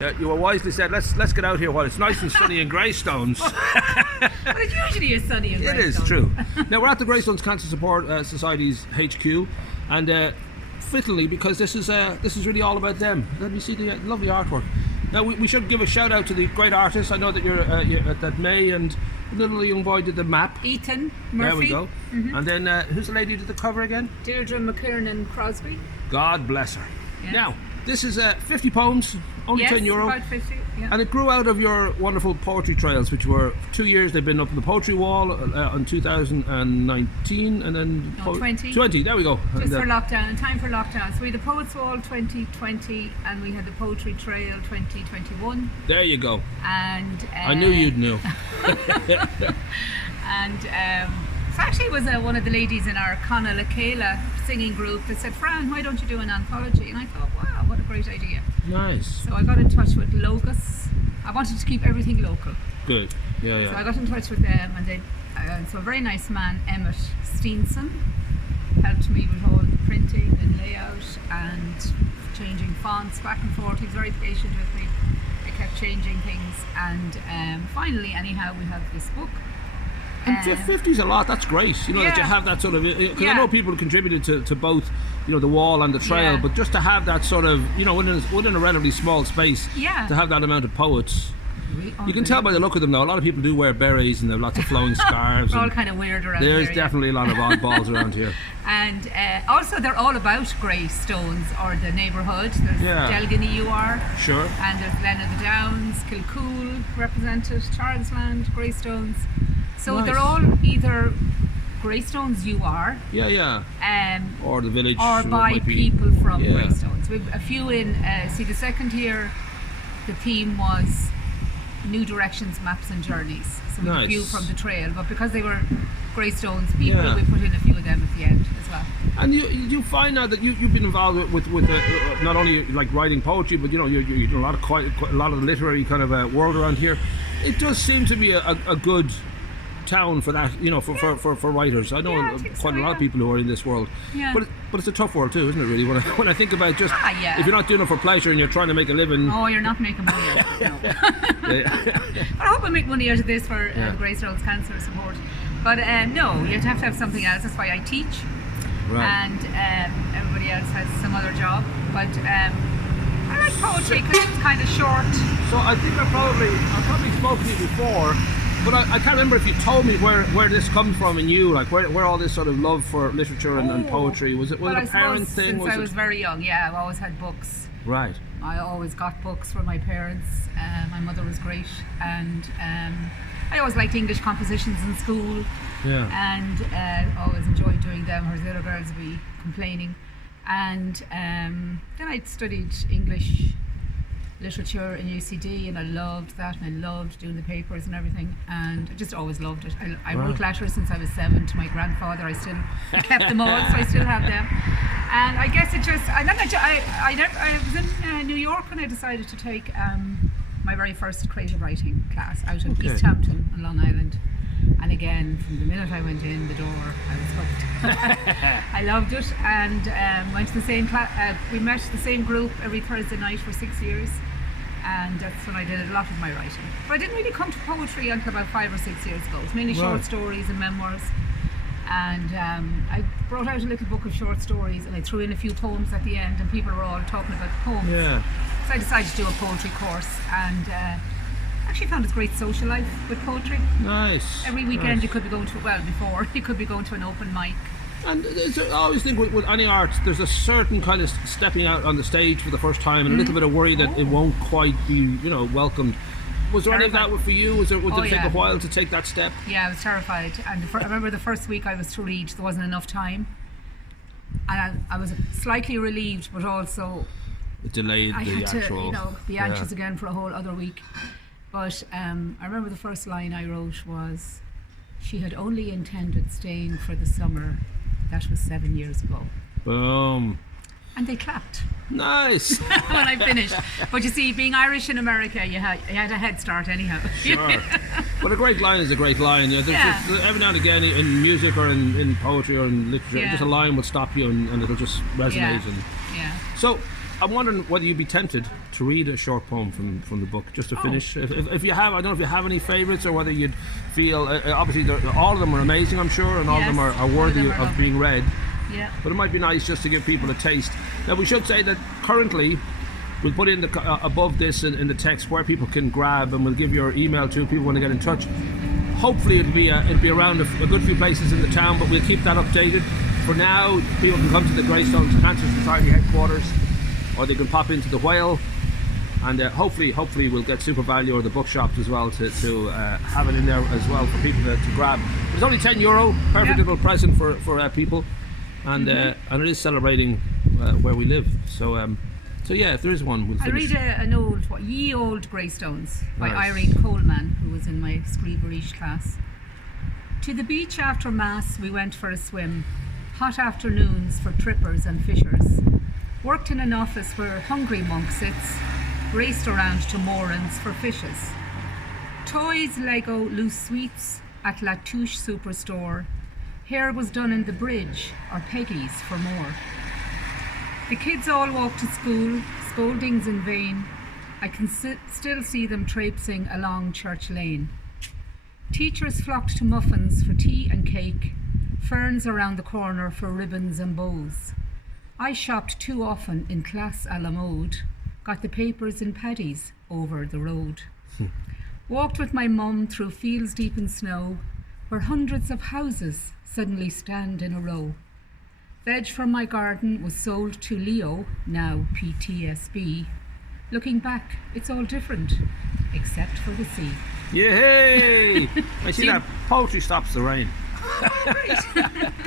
You were wisely said, let's get out here while it's nice and sunny in Greystones. But it usually is sunny in Greystones. It is true. Now we're at the Greystones Cancer Support Society's HQ, and fittingly, because this is really all about them. Let me see the lovely artwork. Now we should give a shout out to the great artists. I know that you're that May and the little young boy did the map. Ethan Murphy. There we go. And then who's the lady who did the cover again? Deirdre McKiernan Crosby. God bless her. Yes. Now this is 50 pounds, only Yes, €10. about 50. Yeah. And it grew out of your wonderful poetry trails, which were 2 years. They've been up on the poetry wall in 2019, and then 20. 20. There we go. Just for lockdown, in time for lockdown. So we had the Poets Wall 2020, and we had the Poetry Trail 2021. There you go. And I knew you'd know. And so actually it was one of the ladies in our Conna Lakela singing group that said, "Fran, why don't you do an anthology?" And I thought, wow, what a great idea. Nice. So I got in touch with Logos. I wanted to keep everything local. Good. Yeah. So I got in touch with them, and they, so a very nice man, Emmett Steenson, helped me with all the printing and layout and changing fonts back and forth. He was very patient with me. I kept changing things, and finally, anyhow, we have this book. And 50's a lot. That's great. You know, that you have that sort of. Because I know people contributed to both, you know, the wall and the trail, but just to have that sort of, you know, within a relatively small space, to have that amount of poets. You can tell by the look of them now. A lot of people do wear berets and they have lots of flowing scarves. They're all kind of weird around There's here. definitely a lot of oddballs around here. And also, they're all about Greystones or the neighbourhood. There's Greystones You Are. Sure. And there's Glen of the Downs, Kilcool represented, Charlesland, Greystones. So they're all either Greystones You Are. Or the village. Or by people from Greystones. We've a few in, see the second year, the theme was New Directions, Maps and Journeys. So we have a few from the trail, but because they were Greystones people, we put in a few of them at the end as well. And you find now that you've been involved with not only like writing poetry, but you know you're a lot of quite a lot of the literary kind of world around here. It does seem to be a good town for that, you know, for writers. I know quite a lot of people who are in this world, but it's a tough world too, isn't it? Really, when I think about just if you're not doing it for pleasure and you're trying to make a living. Oh, you're not making money out of it. No. But I hope I make money out of this for the Greystones Cancer Support. But no, you have to have something else. That's why I teach, and everybody else has some other job. But I like poetry because it's kind of short. So I think I've probably spoken to you before. But I can't remember if you told me where this comes from in you, like where all this sort of love for literature and poetry, was it a parent thing? Since I was very young, I've always had books. Right. I always got books from my parents. My mother was great, and I always liked English compositions in school. And always enjoyed doing them, or the other girls would be complaining. And then I studied English literature in UCD, and I loved that, and I loved doing the papers and everything, and I just always loved it. I wrote letters since I was 7 to my grandfather. I kept them all, so I still have them. And I guess it just, and then I was in New York when I decided to take my very first creative writing class out in East Hampton on Long Island. And again, from the minute I went in the door, I was hooked. I loved it, and went to the same class. We met the same group every Thursday night for 6 years, and that's when I did a lot of my writing. But I didn't really come to poetry until about 5 or 6 years ago. It's mainly short stories and memoirs. And I brought out a little book of short stories, and I threw in a few poems at the end, and people were all talking about the poems. So I decided to do a poetry course, and actually found it's great social life with poetry. Nice. Every weekend you could be going to, you could be going to an open mic. And I always think with any art, there's a certain kind of stepping out on the stage for the first time, and a little bit of worry that it won't quite be, you know, welcomed. Was there any of that for you? Would it take a while to take that step? Yeah, I was terrified. And I remember the first week I was to read, there wasn't enough time. And I was slightly relieved, but also it delayed I the had actual... to, you know, be anxious again for a whole other week. But I remember the first line I wrote was, "She had only intended staying for the summer. That was 7 years ago." Boom. And they clapped. Nice. When I finished. But you see, being Irish in America, you had a head start anyhow. Sure. Well, a great line is a great line. Just, every now and again in music or in poetry or in literature, just a line will stop you and it'll just resonate. So I'm wondering whether you'd be tempted to read a short poem from the book, just to finish. If you have, I don't know if you have any favourites, or whether you'd feel, obviously all of them are amazing, I'm sure, and all of them are worthy of being read. Yeah. But it might be nice just to give people a taste. Now, we should say that currently, we'll put in above this in the text where people can grab, and we'll give your email to people when they get in touch. Hopefully it'll be around a good few places in the town, but we'll keep that updated. For now, people can come to the Greystones Cancer Society headquarters, or they can pop into the Whale, and hopefully we'll get Super Value or the bookshops as well to have it in there as well for people to grab. It's only €10, perfect little present for people, and it is celebrating where we live. So yeah, if there is one, we'll finish. I read an old, Ye Old Greystones by Irene Coleman, who was in my Screeverish class. To the beach after Mass we went for a swim. Hot afternoons for trippers and fishers. Worked in an office where hungry monk sits. Raced around to moorings for fishes. Toys, Lego, loose sweets at La Touche Superstore. Hair was done in the bridge or Peggy's for more. The kids all walk to school, scoldings in vain. I can still see them traipsing along Church Lane. Teachers flocked to muffins for tea and cake, ferns around the corner for ribbons and bows. I shopped too often in class a la mode, got the papers in paddies over the road. Walked with my mum through fields deep in snow, where hundreds of houses suddenly stand in a row. Veg from my garden was sold to Leo, now PTSB. Looking back, it's all different, except for the sea. Yay! I see that poetry stops the rain. Great.